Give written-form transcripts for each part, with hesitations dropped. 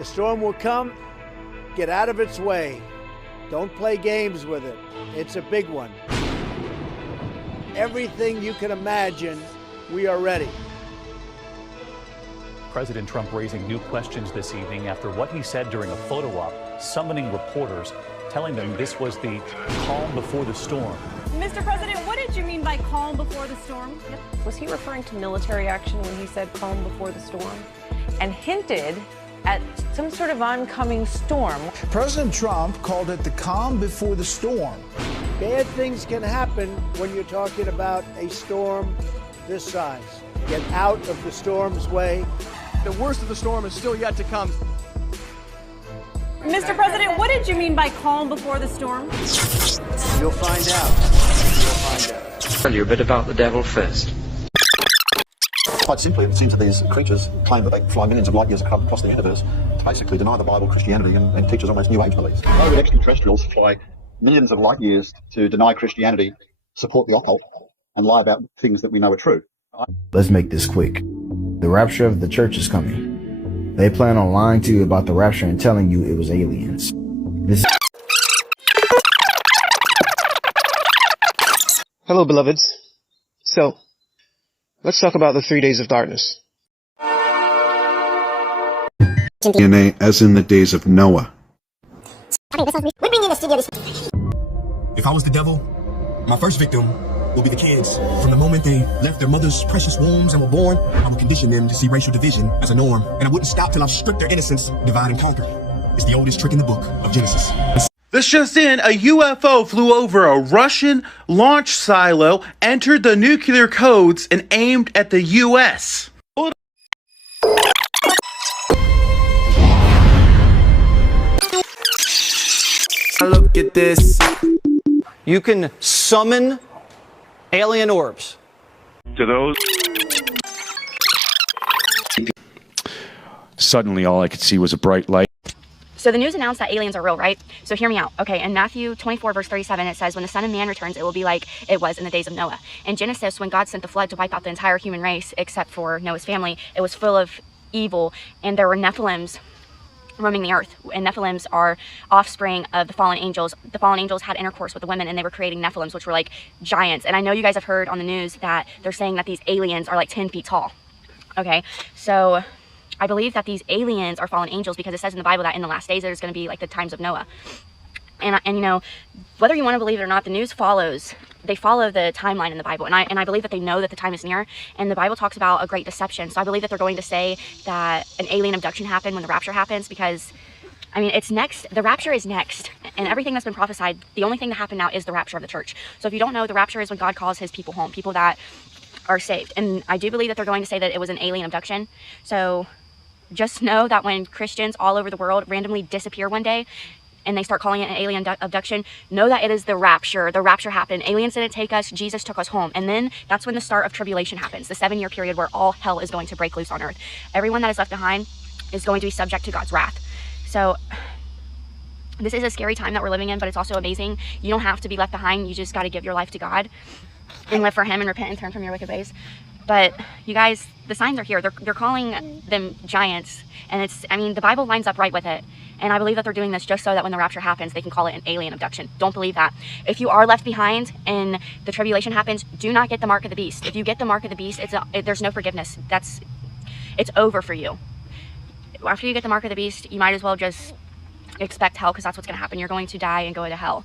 The storm will come. Get out of its way. Don't play games with it. It's a big one. Everything you can imagine, we are ready. President Trump raising new questions this evening after what he said during a photo op, summoning reporters, telling them this was the calm before the storm. Mr. President, what did you mean by calm before the storm? Was he referring to military action when he said calm before the storm? And hinted at some sort of oncoming storm. President Trump called it the calm before the storm. Bad things can happen when you're talking about a storm this size. Get out of the storm's way. The worst of the storm is still yet to come. Mr. President, what did you mean by calm before the storm? You'll find out. You'll find out. Tell you a bit about the devil first. Quite simply, it seems that these creatures claim that they fly millions of light years across the universe to basically deny the Bible, Christianity, and teach us almost New Age beliefs. Why would extraterrestrials fly millions of light years to deny Christianity, support the occult, and lie about things that we know are true? Let's make this quick. The rapture of the church is coming. They plan on lying to you about the rapture and telling you it was aliens. Hello, beloveds. So, let's talk about the 3 days of darkness. DNA as in the days of Noah. If I was the devil, my first victim will be the kids. From the moment they left their mother's precious wombs and were born, I would condition them to see racial division as a norm. And I wouldn't stop till I've stripped their innocence, divide and conquer. It's the oldest trick in the book of Genesis. This just in, a UFO flew over a Russian launch silo, entered the nuclear codes, and aimed at the U.S. Look at this. You can summon alien orbs. To those. Suddenly, all I could see was a bright light. So the news announced that aliens are real, right? So hear me out. Okay, in Matthew 24, verse 37, it says, when the Son of Man returns, it will be like it was in the days of Noah. In Genesis, when God sent the flood to wipe out the entire human race, except for Noah's family, it was full of evil, and there were Nephilims roaming the earth. And Nephilims are offspring of the fallen angels. The fallen angels had intercourse with the women, and they were creating Nephilims, which were like giants. And I know you guys have heard on the news that they're saying that these aliens are like 10 feet tall. Okay, so I believe that these aliens are fallen angels because it says in the Bible that in the last days there's going to be like the times of Noah. And you know, whether you want to believe it or not, the news follows. They follow the timeline in the Bible, and I believe that they know that the time is near. And the Bible talks about a great deception. So I believe that they're going to say that an alien abduction happened when the rapture happens, because I mean, it's next. The rapture is next, and everything that's been prophesied, the only thing that happened now is the rapture of the church. So if you don't know, the rapture is when God calls his people home, people that are saved. And I do believe that they're going to say that it was an alien abduction. So just know that when Christians all over the world randomly disappear one day and they start calling it an alien abduction, know that it is the rapture. The rapture happened. Aliens didn't take us. Jesus took us home. And then that's when the start of tribulation happens, the 7-year period where all hell is going to break loose on earth. Everyone that is left behind is going to be subject to God's wrath. So this is a scary time that we're living in, but it's also amazing. You don't have to be left behind. You just got to give your life to God and live for him and repent and turn from your wicked ways. But you guys, the signs are here. They're calling them giants. And it's, I mean, the Bible lines up right with it. And I believe that they're doing this just so that when the rapture happens, they can call it an alien abduction. Don't believe that. If you are left behind and the tribulation happens, do not get the mark of the beast. If you get the mark of the beast, there's no forgiveness. It's over for you. After you get the mark of the beast, you might as well just expect hell, because that's what's going to happen. You're going to die and go to hell.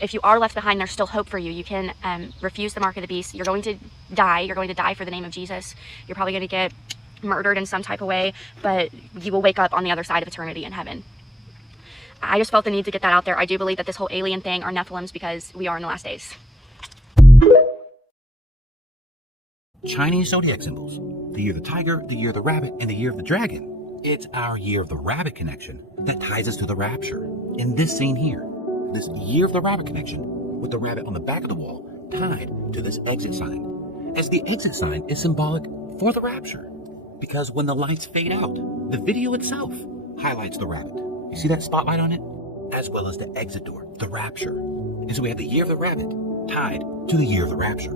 If you are left behind, there's still hope for you. You can refuse the mark of the beast. You're going to die. You're going to die for the name of Jesus. You're probably going to get murdered in some type of way, but you will wake up on the other side of eternity in heaven. I just felt the need to get that out there. I do believe that this whole alien thing are Nephilims, because we are in the last days. Chinese zodiac symbols. The year of the tiger, the year of the rabbit, and the year of the dragon. It's our year of the rabbit connection that ties us to the rapture. In this scene here, this year of the rabbit connection, with the rabbit on the back of the wall tied to this exit sign, as the exit sign is symbolic for the rapture. Because when the lights fade out, the video itself highlights the rabbit. You see that spotlight on it? As well as the exit door, the rapture. And so we have the year of the rabbit tied to the year of the rapture.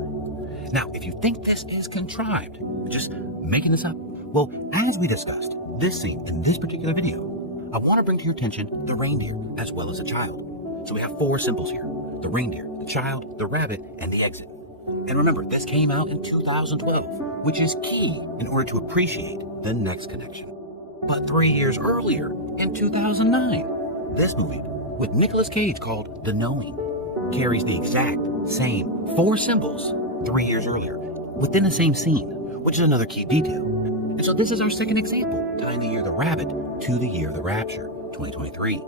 Now, if you think this is contrived, just making this up, well, as we discussed, this scene in this particular video I want to bring to your attention the reindeer as well as the child. So we have 4 symbols here: the reindeer, the child, the rabbit, and the exit. And remember, this came out in 2012, which is key in order to appreciate the next connection. But 3 years earlier, in 2009, this movie with Nicolas Cage called The Knowing carries the exact same 4 symbols 3 years earlier within the same scene, which is another key detail. And so this is our second example, tying the year of the rabbit to the year of the rapture, 2023.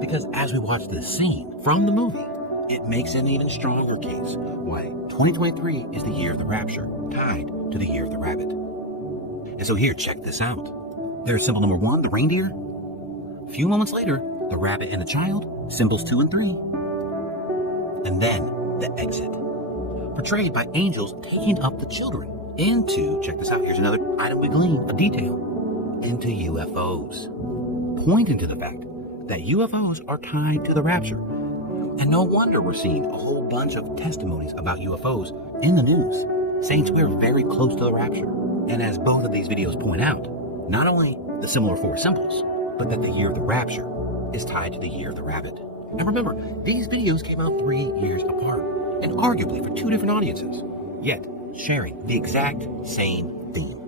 Because as we watch this scene from the movie, it makes an even stronger case why 2023 is the year of the rapture, tied to the year of the rabbit. And so here, check this out. There's symbol number 1, the reindeer. A few moments later, the rabbit and the child, symbols 2 and 3. And then the exit, portrayed by angels taking up the children into, check this out, here's another item we glean, a detail, into UFOs, pointing to the fact that UFOs are tied to the rapture. And no wonder we're seeing a whole bunch of testimonies about UFOs in the news, saying we're very close to the rapture. And as both of these videos point out, not only the similar 4 symbols, but that the year of the rapture is tied to the year of the rabbit. And remember, these videos came out 3 years apart, and arguably for 2 different audiences, yet sharing the exact same theme.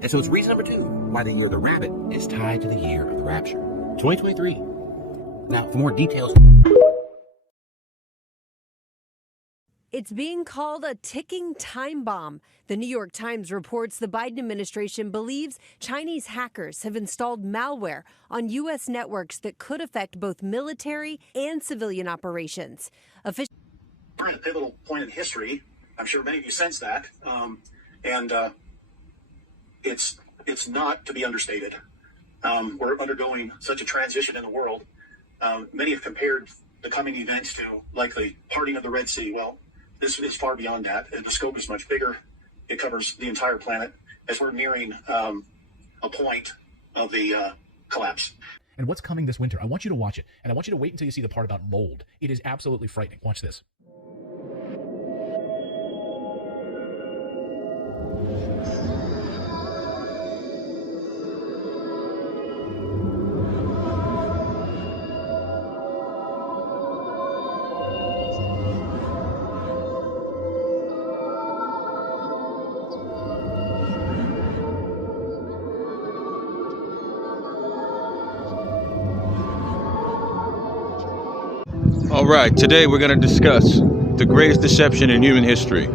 And so it's reason number 2 why the year of the rabbit is tied to the year of the rapture, 2023. Now, for more details... It's being called a ticking time bomb. The New York Times reports the Biden administration believes Chinese hackers have installed malware on U.S. networks that could affect both military and civilian operations. We're at a pivotal point in history. I'm sure many of you sense that. It's not to be understated. We're undergoing such a transition in the world. Many have compared the coming events to like the parting of the Red Sea. Well, this is far beyond that. The scope is much bigger. It covers the entire planet as we're nearing a point of the collapse. And what's coming this winter? I want you to watch it. And I want you to wait until you see the part about mold. It is absolutely frightening. Watch this. All right, today we're going to discuss the greatest deception in human history,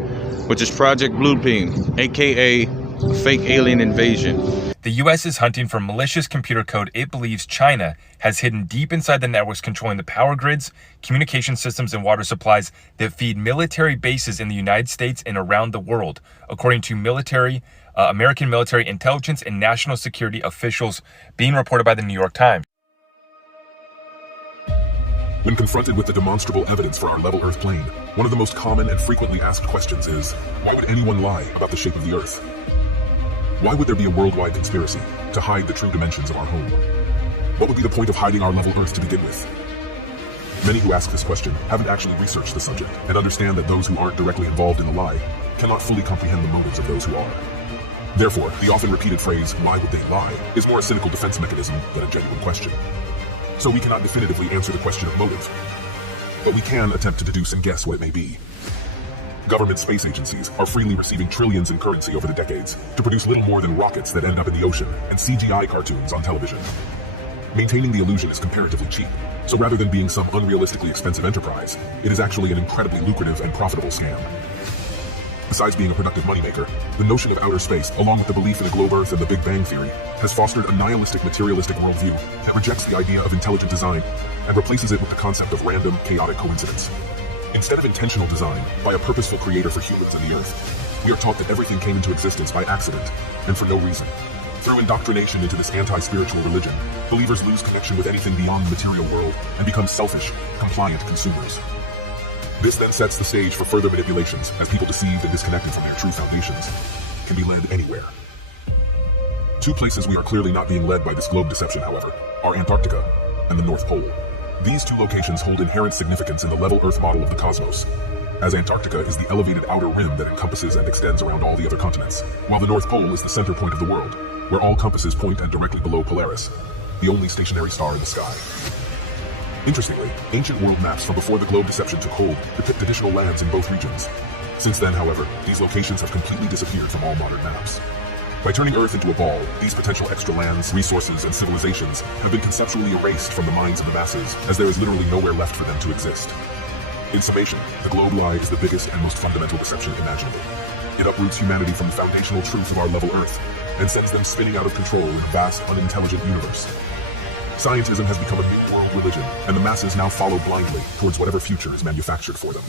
which is Project Bluebeam, aka a fake alien invasion. The U.S. is hunting for malicious computer code it believes China has hidden deep inside the networks controlling the power grids, communication systems, and water supplies that feed military bases in the United States and around the world, according to American military intelligence and national security officials being reported by the New York Times. When confronted with the demonstrable evidence for our level Earth plane, one of the most common and frequently asked questions is, why would anyone lie about the shape of the Earth? Why would there be a worldwide conspiracy to hide the true dimensions of our home? What would be the point of hiding our level Earth to begin with? Many who ask this question haven't actually researched the subject and understand that those who aren't directly involved in the lie cannot fully comprehend the motives of those who are. Therefore, the often repeated phrase, why would they lie, is more a cynical defense mechanism than a genuine question. So we cannot definitively answer the question of motive, but we can attempt to deduce and guess what it may be. Government space agencies are freely receiving trillions in currency over the decades to produce little more than rockets that end up in the ocean and CGI cartoons on television. Maintaining the illusion is comparatively cheap, so rather than being some unrealistically expensive enterprise, it is actually an incredibly lucrative and profitable scam. Besides being a productive moneymaker, the notion of outer space, along with the belief in a globe Earth and the Big Bang Theory, has fostered a nihilistic, materialistic worldview that rejects the idea of intelligent design and replaces it with the concept of random, chaotic coincidence. Instead of intentional design by a purposeful creator for humans and the Earth, we are taught that everything came into existence by accident and for no reason. Through indoctrination into this anti-spiritual religion, believers lose connection with anything beyond the material world and become selfish, compliant consumers. This then sets the stage for further manipulations, as people deceived and disconnected from their true foundations can be led anywhere. 2 places we are clearly not being led by this globe deception, however, are Antarctica and the North Pole. These 2 locations hold inherent significance in the level Earth model of the cosmos, as Antarctica is the elevated outer rim that encompasses and extends around all the other continents, while the North Pole is the center point of the world, where all compasses point and directly below Polaris. the only stationary star in the sky. Interestingly, ancient world maps from before the globe deception took hold depict additional lands in both regions. Since then, however, these locations have completely disappeared from all modern maps. By turning Earth into a ball, these potential extra lands, resources, and civilizations have been conceptually erased from the minds of the masses, as there is literally nowhere left for them to exist. In summation, the globe lie is the biggest and most fundamental deception imaginable. It uproots humanity from the foundational truth of our level Earth, and sends them spinning out of control in a vast, unintelligent universe. Scientism has become a new world religion, and the masses now follow blindly towards whatever future is manufactured for them.